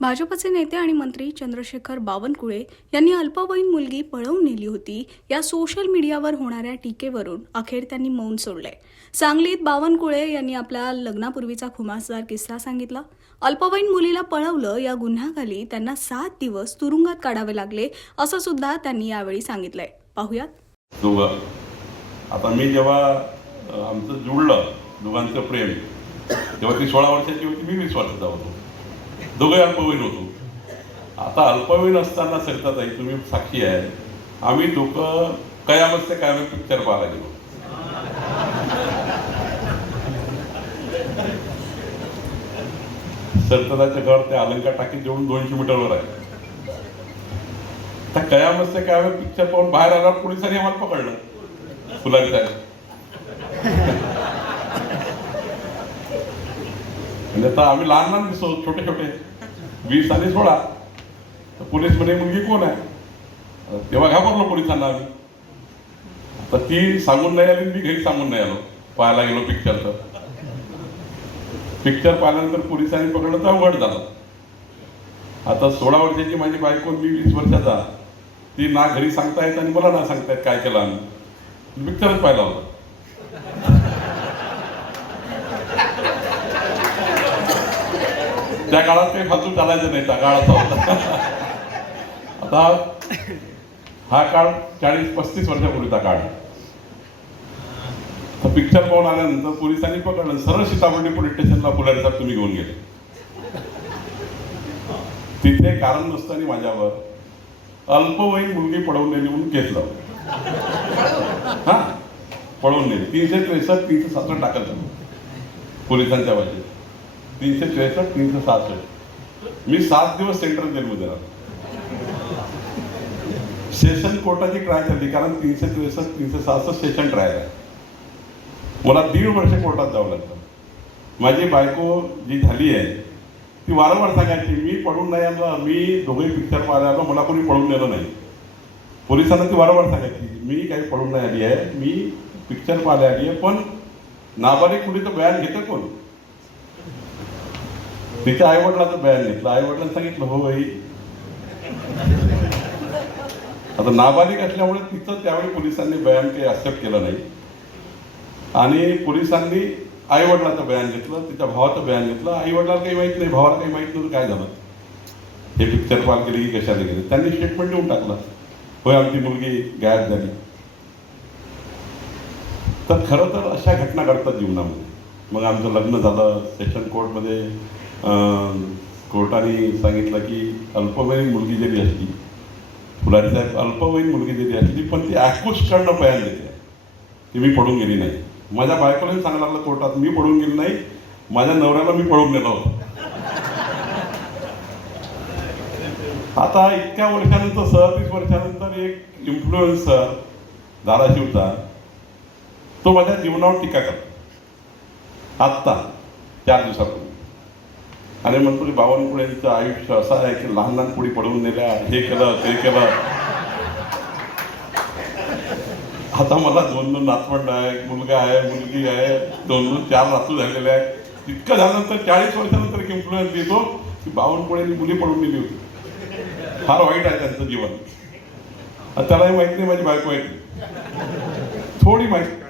भाजपचे नेते आणि मंत्री चंद्रशेखर बावनकुळे यांनी अल्पवयीन मुलगी पळवून नेली होती या सोशल मीडियावर होणाऱ्या टीकेवरून अखेर त्यांनी मौन सोडले. सांगलीत बावनकुळे यांनी आपल्या लग्नापूर्वीचा खुमासदार किस्सा सांगितला. अल्पवयीन मुलीला पळवलं या गुन्ह्याखाली त्यांना 7 दिवस तुरुंगात काढावे लागले असं सुद्धा त्यांनी यावेळी सांगितलंय. पाहुयात. आता मी जेव्हा आमचं जुळलं दोघांचं प्रेम तेव्हा ती 16 वर्षाची होती, मी 20 वर्षाचा होतो. दोघे अल्पवयीन होतो. आता अल्पवयीन असताना सरिताताई तुम्ही साक्षी आहे, आम्ही दोघं कयामत से कयामत पिक्चर पाहायला गेलो. सरिताताईचं घर ते अलंकार टाकी जेवढून 200 मीटरवर आहे. त्या कयामत से कयामत पिक्चर पाहून बाहेर आल्यावर पोलिसांनी आम्हाला पकडलं. फुलारी साहेब म्हणजे आता आम्ही लहान लहान दिसतो, छोटे छोटे 20 आणि 16. तर पोलीस म्हणे मुलगी कोण आहे. तेव्हा घाबरलो पोलिसांना आम्ही. तर ती सांगून नाही आली, मी घरी सांगून नाही आलो. पाहायला गेलो पिक्चर. पिक्चर पाहिल्यानंतर पोलिसांनी पकडलं तर अवघड झालं. आता 16 वर्षाची माझी बायको, मी 20 वर्षाचा. ती ना घरी सांगतायत आणि मला ना सांगतायत काय केलं आम्ही. पिक्चरच पाहिला होता. त्या काळात काही फालतू चालायचं नाही, त्या काळाचा होता. आता हा काळ 40-35 वर्षापूर्वीचा काळ. तर पिक्चर पाहून आल्यानंतर पोलिसांनी पकडलं. सरळ सीताबर्डी पोलीस स्टेशनला फुलारी साहेब तुम्ही घेऊन गेले. तिथे कारण नसताना माझ्यावर अल्पवयीन मुलगी पळवून नेली म्हणून केस लावली. हा, पळवून नेली. 363, 367 टाकायचं पोलिसांच्या बाजूला. 363, 367. मी 7 दिवस सेंट्रल जेलमध्ये राहतो. सेशन कोर्टाची ट्राय झाली, कारण 363, 367 सेशन ट्रायल आहे. मला 1.5 वर्ष कोर्टात जावं लागतं. माझी बायको जी झाली आहे ती वारंवार सांगायची, मी पळून नाही आलो, मी दोघे पिक्चर पाहायला आलो, मला कोणी पळून नेलं नाही. पोलिसांना ती वारंवार सांगायची, मी काही पळून नाही आली आहे, मी पिक्चर पाहायला आली आहे. पण नाबालिक मुलीचं बयान घेतं कोण. तिच्या आईवडिलाचं बयान घेतलं. आईवडिलांनी सांगितलं हो बाई. आता नाबालिक असल्यामुळे तिचं त्यावेळी पोलिसांनी बयान काही ॲक्सेप्ट केलं नाही. आणि पोलिसांनी आईवडिलाचं बयान घेतलं, तिच्या भावाचं बयान घेतलं. आईवडिलाला काही माहीत नाही, भावाला काही माहीत नव्हतं काय झालं, हे पिक्चर पाहायला गेले की कशाला गेले. त्यांनी स्टेटमेंट देऊन टाकलं, होय आमची मुलगी गायब झाली. तर खरं तर अशा घटना घडतात जीवनामध्ये. मग आमचं लग्न झालं. सेशन कोर्टमध्ये कोर्टाने सांगितलं की अल्पवयीन मुलगी जरी असली, फुलारी साहेब अल्पवयीन मुलगी जरी असली, पण ती ॲक्युजकडनं बयान देते की मी पळून गेली नाही. माझ्या बायकोलाही सांगायला लागलं कोर्टात, मी पळून गेली नाही, माझ्या नवऱ्याला मी पळून नेलं होतं. आता इतक्या वर्षानंतर 37 वर्षानंतर एक इन्फ्लुएन्सर धाराशिवचा, तो माझ्या जीवनावर टीका करतो आत्ता 4 दिवसापूर्वी. आणि म्हणतो की बावनकुळेंचं आयुष्य असं आहे की लहान लहान पुढी पळवून नेल्या, हे केलं ते केलं. आता मला 2 नातवंड आहे, एक मुलगा आहे, मुलगी आहे, 4 नातू झालेले आहेत. इतकं झाल्यानंतर 40 वर्षानंतर एक इन्फ्लुएन्स देतो की बावनकुळेंनी मुली पळून नेली होती. फार वाईट आहे त्यांचं जीवन. त्यालाही माहित नाही माझी बायको आहे थोडी माहिती.